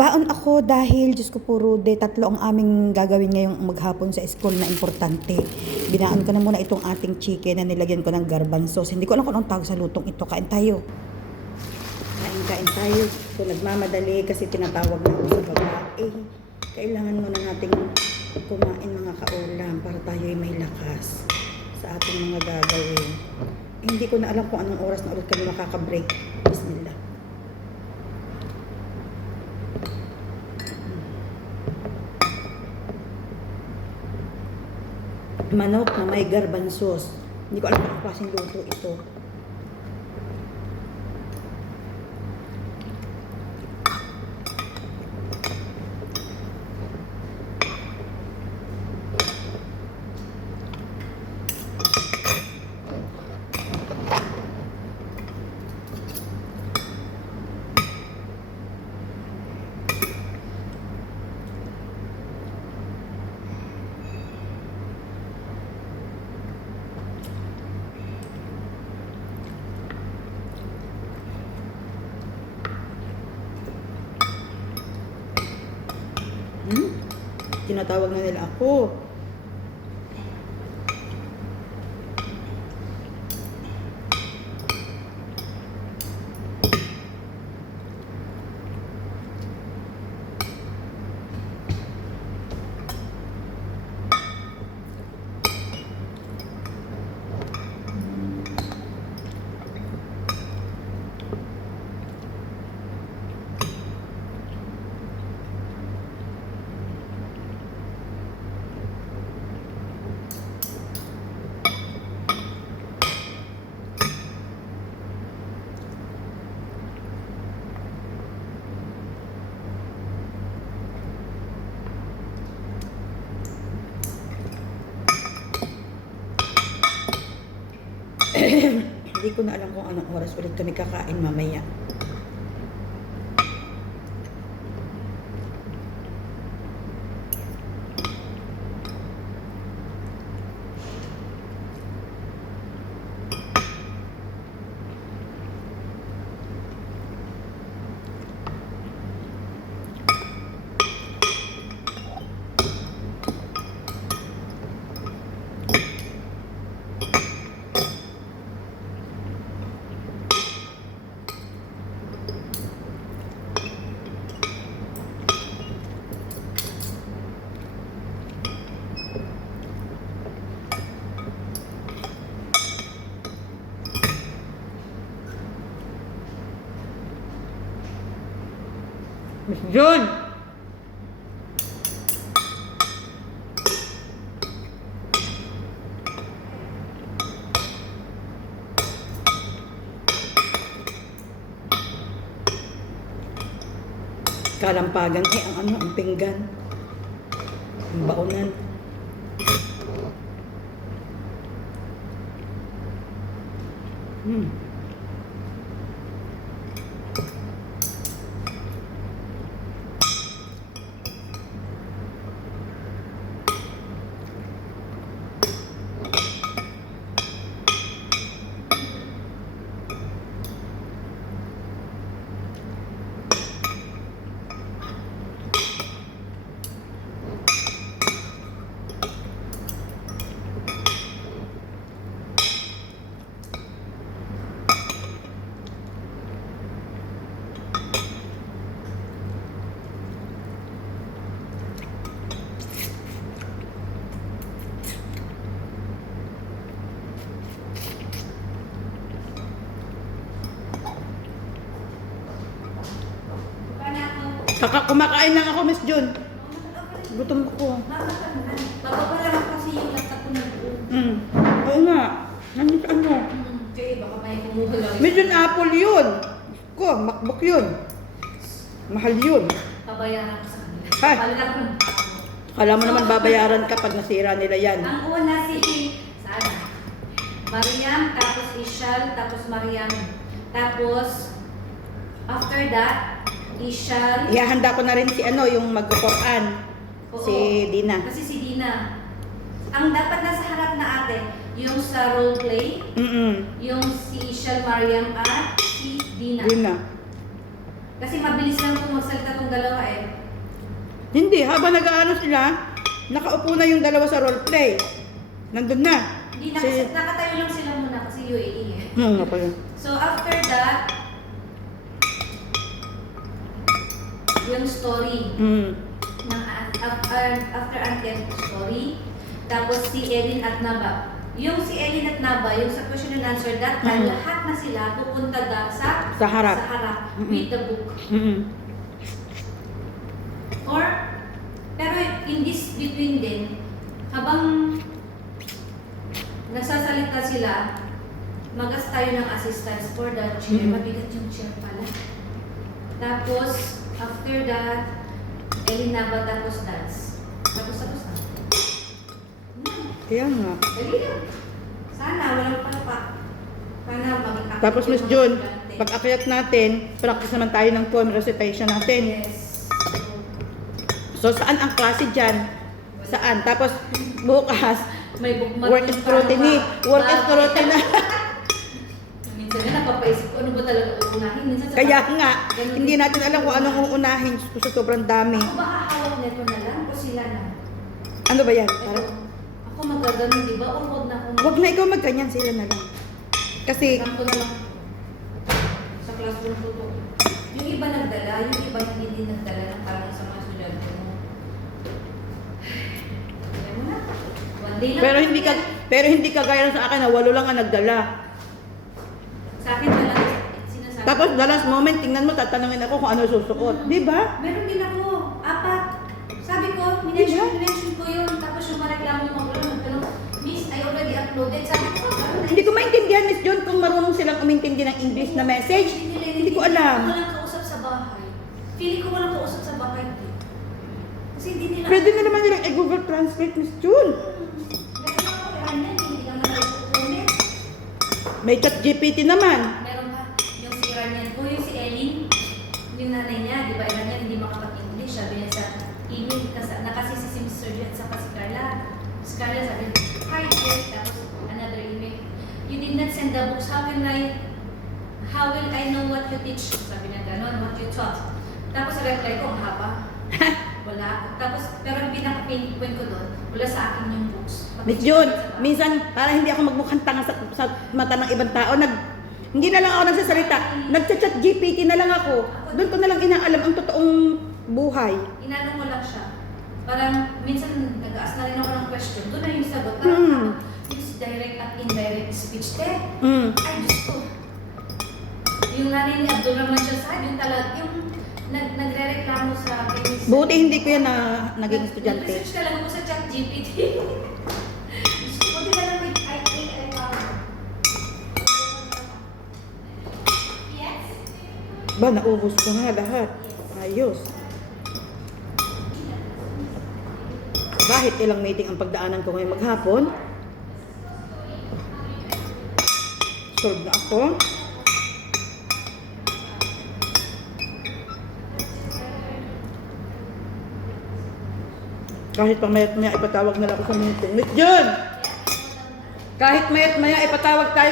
Nagbaon ako dahil, Diyos ko po, Rude, 3 ang aming gagawin ngayong maghapon sa school na importante. Binaon ko na muna itong ating chicken na nilagyan ko ng garbanzos. Hindi ko alam kung anong tawag sa lutong ito. Kain tayo. Kain tayo. So, nagmamadali kasi tinatawag na ako sa baba. Kailangan muna nating kumain mga kaulam para tayo ay may lakas sa ating mga gagawin. Hindi ko na alam kung anong oras na ulit kami makaka-break. Bismillah. Manok na may garbanzos. Hindi ko alam kung klaseng luto ito. Tinatawag na nila ako. Hindi ko na alam kung anong oras ulit kami kakain mamaya. Miss John! Kalampagan ang pinggan. Ang baonan. Kumakain lang ako, Miss Jun. Gutom ko. Bababa lang kasi yung laptop ko nag-uun. Oo nga. Ano? Okay, baka may kumuha lang. Miss Jun, apple yun. Ko, MacBook yun. Mahal yun. Pabayaran ko sa kanila. Ay. Palang ko. Kala mo naman babayaran ka pag nasira nila yan. Ang una si sana. Mariam, tapos Ishal, tapos Mariam. Tapos, after that, Ishal. Ihahanda ko na rin si yung mag-Quran. Si Dina. Kasi si Dina. Ang dapat nasa harap na ate, yung sa role play, yung si Ishal, Mariam at si Dina. Kasi mabilis lang kung magsalita tong dalawa eh. Hindi, habang nag-aano sila, nakaupo na yung dalawa sa roleplay. Nandun na. Hindi, Si- nakatayo lang sila muna kasi UAE eh. Nga pala. So after that, yung story ng after Antel story, tapos si Elin at Naba. Yung si Elin at Naba, yung sa question and answer that time, lahat na sila pupunta Sa harap. with the book. Or, pero in this between din, habang nagsasalita sila, magas tayo ng assistance for the chair. Mabigat yung chair pala. Tapos, after that, Elina ba tapos dance? Tapos na. Kaya nga. Dali lang. Sana, walang palapa. Sana maging active Tapos Miss yung mga June, estudyante. pag akyat natin, practice naman tayo ng poem recitation natin. Yes. So saan ang klase dyan? Saan? Tapos bukas, May bookmark. work yung scrutiny. para Work ma- scrutiny. Minsan nga napapaisip ko, ano ba talaga uunahin? Minsan sa Kaya nga, hindi natin alam kung anong uunahin sa sobrang dami. Ako ba hahawak nito na lang o sila na? Ano ba yan? Ito, Parang, ako magaganon, di ba? O huwag na akong... wag na ikaw magganyan, sila na lang. Kasi, Alam ko na lang. Sa classroom ko to. Yung iba nagdala, yung iba hindi din nagdala ng parang sa mga estudyante mo. Kaya mo na. One day lang. pero hindi kagaya sa akin na 8 lang ang nagdala. Sa akin na lang sinasabi. Tapos the last moment, tingnan mo, tatanungin ako kung ano susuot. Di ba? Meron din ako. 4. Sabi ko, minention ko yun. Tapos yung mareklamo yung magulo, nagtanong, Miss, I already uploaded. Sabi ko, Hindi ko maintindihan, Miss John, kung marunong silang umintindi ng English na message. Hindi ko alam. Walang kausap sa bahay. Feeling ko walang kausap sa bahay. Kasi hindi nila... Pwede na naman nilang i-Google Translate, Miss June. Hindi naman nag-comment. May chat GPT naman. Meron pa, yung si Iranian ko, yung si Elin, yung nanay niya, di ba Iranian hindi makapag-English, sabi niya sa email, nakasi si Mr. Jet sa si Carla. Si Carla sabi, hi Jet, tapos another email. You did not send the books, how will I know what you teach? Sabi niya gano'n, what you taught. Tapos sa reply ko, ang haba. Wala. Tapos, pero ang pinaka-pain point ko doon, wala sa akin yung books. Miss June, minsan, para hindi ako magmukhang tanga sa mata ng ibang tao, hindi na lang ako nagsasalita. Nagchat-chat GPT na lang ako. Doon ko na lang inaalam ang totoong buhay. Inano mo lang siya. Parang minsan nag-aas na rin ako ng question. Doon na yung sagot. Parang yung direct at indirect speech. Ay, Diyos ko. Yung nanay ni Abdul Rahman Shahzad, yung talaga, yung nagre-reklamo sa akin. Buti hindi ko yan na naging estudyante. Nag-research talaga ko sa chat GPT. Buti na lang with AI power. Yes? Ba, naubos ko na lahat. Ayos. Kahit ilang meeting ang pagdaanan ko ngayong maghapon, solve na ako. Kahit pa mayat maya ipatawag nila ako sa meeting. Miss June! Kahit mayat maya ipatawag tayo